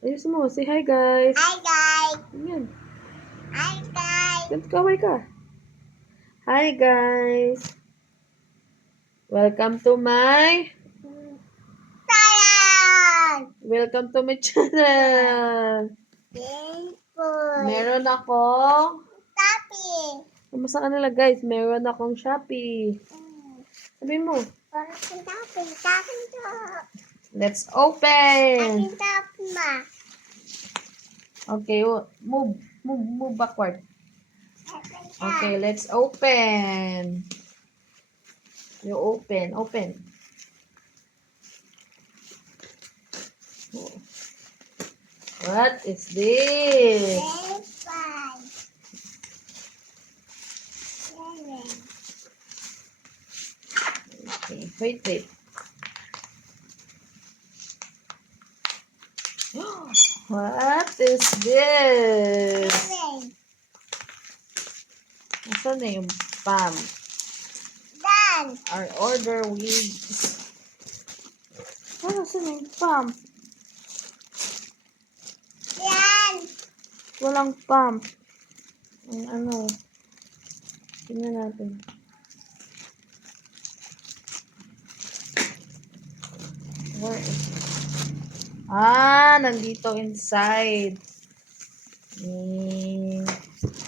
Ayos mo. Say hi, guys. Hi guys! Yan. Hi guys! Kaway ka. Hi, guys. Welcome to my... Tayan! Welcome to my channel. Painful! Meron akong... Tapi! Kamusta ka nila, guys? Meron akong Shopee. Sabi mo. Parang tapi. Tapi to. Let's open. Akin tapi ma. Okay, move backward. Akin Okay, let's open. You open. What is this? Okay, wait. What is this? Nasaan na yung pam? Dan! Our order wigs. Nasaan na yung pam? Yan! Walang pam. Ang ano? Tingnan natin. Where is it? Nandito inside.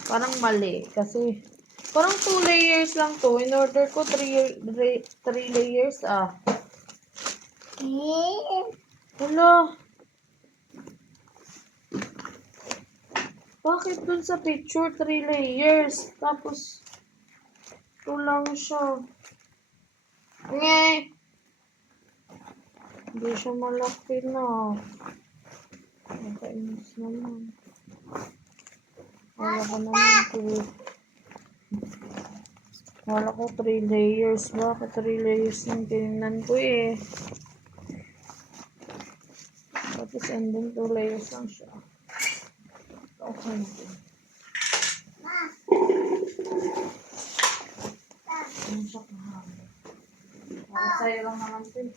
Parang mali. Kasi, parang 2 layers lang to. In order ko, 3 layers. Wala. Bakit dun sa picture, 3 layers? Tapos, 2 lang siya. Hindi siya malaki na. Nakainis naman. Wala ko 3 layers. Bakit 3 layers yung tinignan ko eh? Tapos ending 2 layers lang siya. Okay natin. Ano siya kahapon? Para sa'yo lang naman ito eh.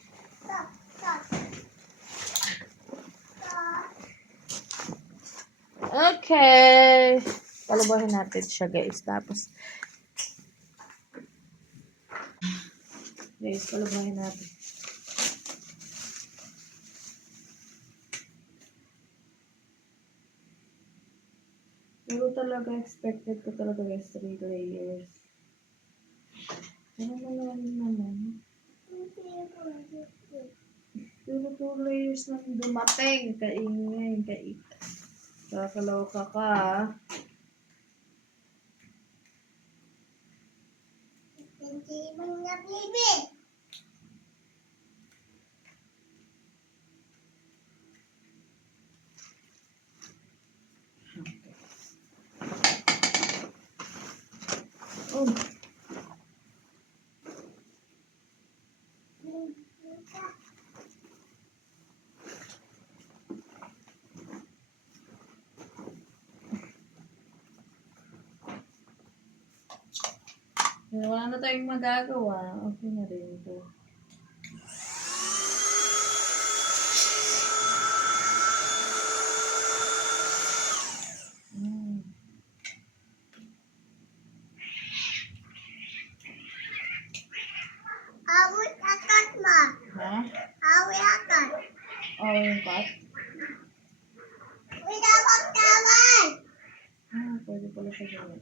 Okay. Palubahin natin siya guys. Tapos, guys, palubahin natin. Pero talaga, expected ko talaga guys, 3 layers. Ano naman? Pero 2 layers lang dumating. Kaingay. Kakaloka ka. Hindi mo na bibi. Oh. Wala na tayong magagawa. Okay na rin ito. Awit akat ma. Ha? Awit akat. Oh, yung cut? Wala akong tawan. Pwede pala siya gawin.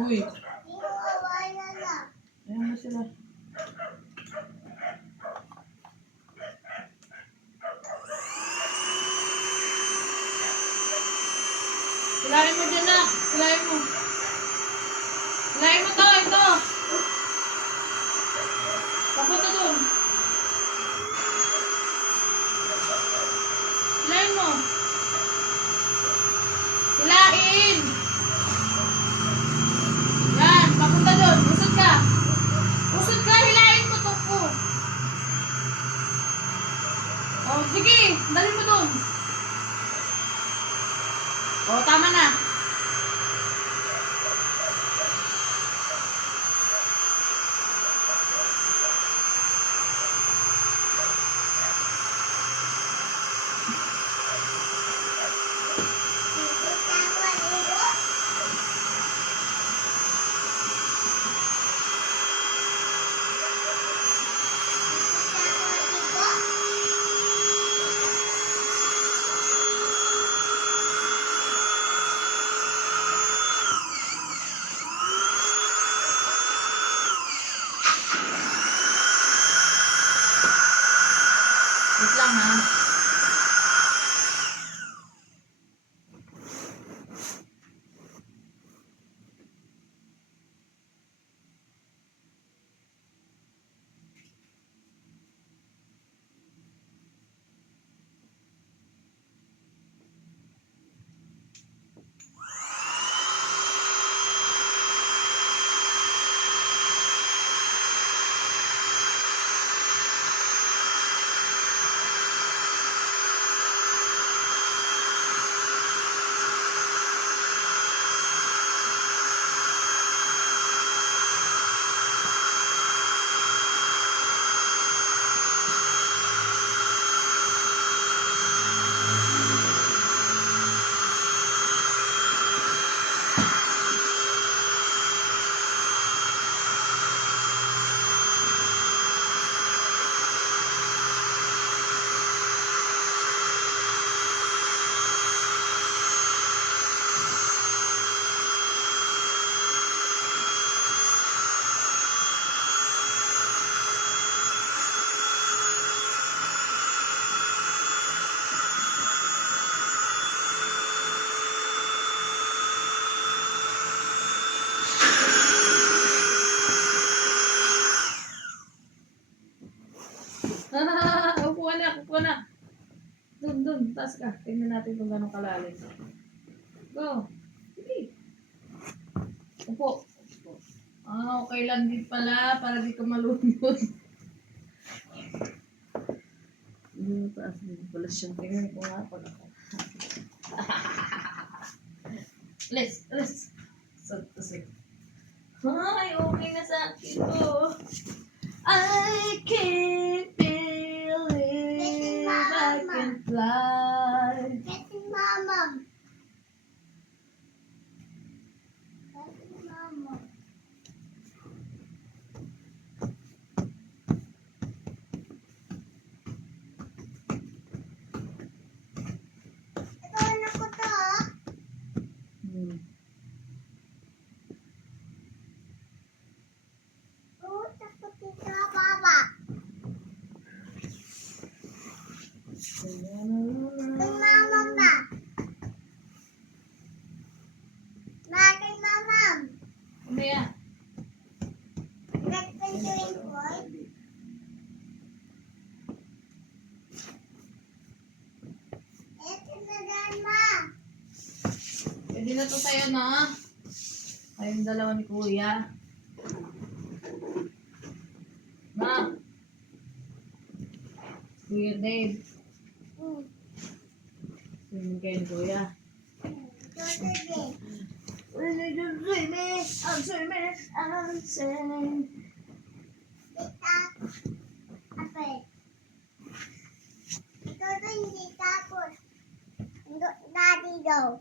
Uy! Hindi mo wala na. Ayan na sila. Hilahin mo dyan na. Hilahin mo. Hilahin mo to. Ito. Papunta dun. Hilahin mo. Hilain. Yan. Papunta dun. Usod ka. Hilain mo to po. Oh, sige. Dali mo dun. Oh, tama na. Wait lang ha. Upo ka na, upo ka na. Dun, taas ka. Tingnan natin kung gano'ng kalalim. Go. Sige. Upo. Okay lang din pala, para di ka malunod. Taas din pala siya. Tingnan ko nga pala. Alis. Sige. Ay, okay na sa akin to. I can't believe I can fly. Getting mama. Getting mama. Ito anak ko to. Oh, takot ito, baba. Getting mama ba? Getting mama. Kumaya. Getting twinkle. Ito na dan, ma. Pwede na to sa'yo, no? Kayong dalawa ni Kuya. Ma. Kuya Dave. Swimming kayo ni Kuya. Ito din. I'm swimming. Tita. Ape. Ito din, hindi tapos. Daddy daw.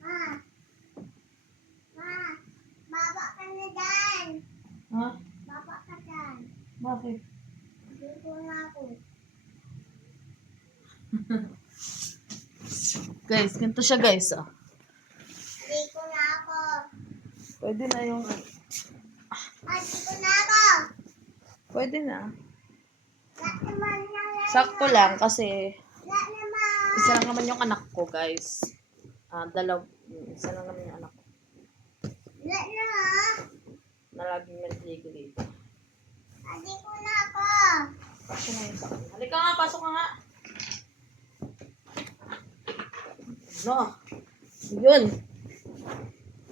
Ma, baba ka na dyan. Ha? Baba ka dyan. Bakit? Dito na ako. Guys, ganito siya guys, oh. Dito na ako. Pwede na yung... Dito na ako. Pwede na. Lahat naman na lang. Sakto lang kasi Lahat naman. isa lang naman yung anak ko, guys. Isa lang naman yung anak ko Lahat na. na laging naligo dito. Dito na ako. Pasok na yun sa kanya. Halika nga, pasok ka nga. Ano? Yun.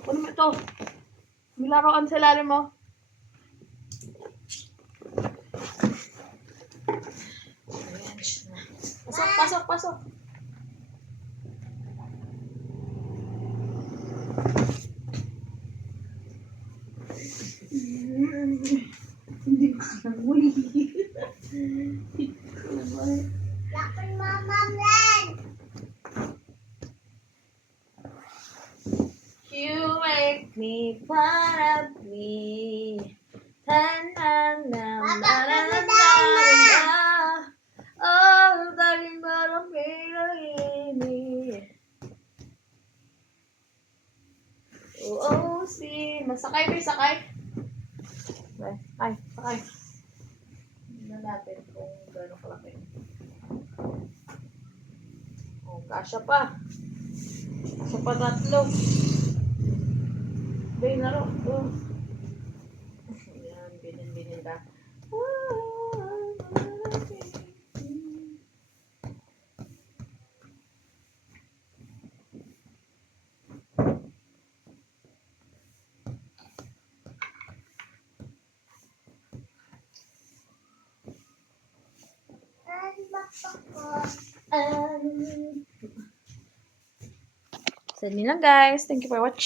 Kunin mo ito. May laruan sa ilalim mo. Ayan siya na. Pasok. Hindi ko kalamoy. Lahat mama Len. You make me proud of me. Oh, daring barang ini. Oh, si masakay ba sakay? Sakay. natin kung gano'ng kalaki. Oh, kasya pa. Kasya pa 3. Bay na ro. Oh. Yan, binin ka. So, yun lang guys. Thank you for watching.